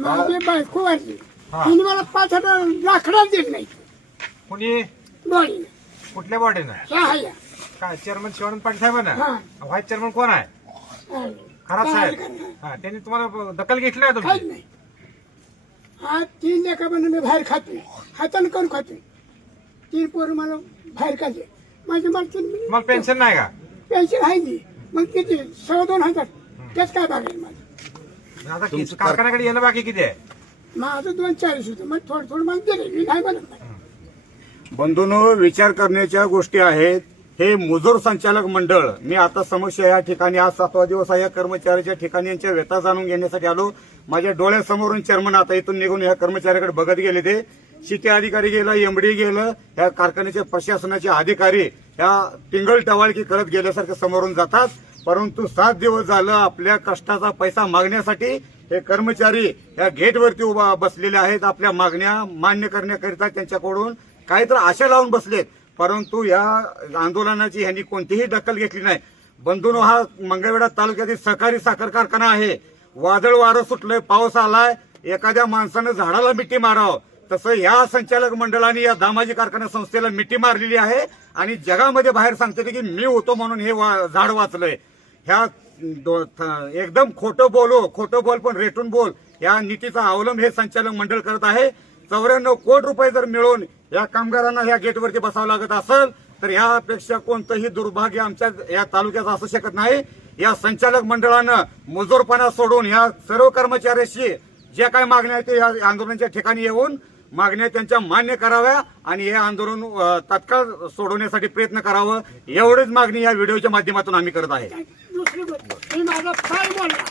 माझी बायको वाढली तिने मला 5,000 लाकडा दिले नाही कुणी बॉडीने कुठल्या बॉडीनं सहाय्या काय चेअरमन शिवानंद पाटील साहेब ना हा. व्हाईस चेअरमन कोण आहे खरात साहेब हा त्यांनी तुम्हाला दखल घेतली आहे काहीच तुमची नाही हा 3 लेखा बनून मी बाहेर खातोय हातानं करून खातोय 3 पोरं मला बाहेर काढले माझी मला पेन्शन नाही का पेन्शन आहे की मग किती 2,500 त्याच काय भागेल माझं आता कारखान्याकडे येणं बाकी किती आहे माझं 240 होतं मग थोडं मला दिले मी नाही म्हणत नाही बंधूंनो, विचार करण्याच्या गोष्टी आहेत. हे मजूर संचालक मंडळ, मी आता समक्ष या ठिकाणी आज 7वा दिवस आहे. या कर्मचाऱ्याच्या ठिकाणी यांच्या व्यथा जाणून घेण्यासाठी आलो. माझ्या डोळ्यासमोरून चेअरमन आता इथून निघून या कर्मचाऱ्याकडे बघत गेले. ते शिटी अधिकारी गेलं, एमडी गेलं, या कारखान्याच्या प्रशासनाचे अधिकारी या टिंगल टवाळकी करत गेल्यासारखं समोरून जातात. परंतु 7 दिवस झालं आपल्या कष्टाचा पैसा मागण्यासाठी हे कर्मचारी या गेटवरती उभा बसलेले आहेत. आपल्या मागण्या मान्य करण्याकरिता त्यांच्याकडून काहीतरी आशा लावून बसलेत. परंतु या आंदोलनाची यांनी कोणतीही दखल घेतली नाही. बंधूंनो, हा मंगळवेढा तालुक्यातील सहकारी साखर कारखाना आहे. वादळ वारं सुटलंय, पाऊस आलाय, एखाद्या माणसानं झाडाला मिठी मारावं तसं या संचालक मंडळाने या दामाजी कारखाना संस्थेला मिठी मारलेली आहे आणि जगामध्ये बाहेर सांगते की मी होतो म्हणून हे झाड वाचलंय. ह्या एकदम खोटं बोल पण रेटून बोल या नीतीचा अवलंब हे संचालक मंडळ करत आहे. 94 कोटी रुपये जर मिळून या कामगारांना या गेटवरती बसावं लागत असेल तर यापेक्षा कोणतंही दुर्भाग्य आमच्या या तालुक्यात असू शकत नाही. या संचालक मंडळानं मजूरपणा सोडून या सर्व कर्मचाऱ्याशी ज्या काय मागण्या आहेत या आंदोलनाच्या ठिकाणी येऊन मागण्या त्यांच्या मान्य कराव्या आणि हे आंदोलन तात्काळ सोडवण्यासाठी प्रयत्न करावं, एवढीच मागणी या व्हिडिओच्या माध्यमातून आम्ही करत आहे. दुसरी गोष्ट मी माझा फार बोलला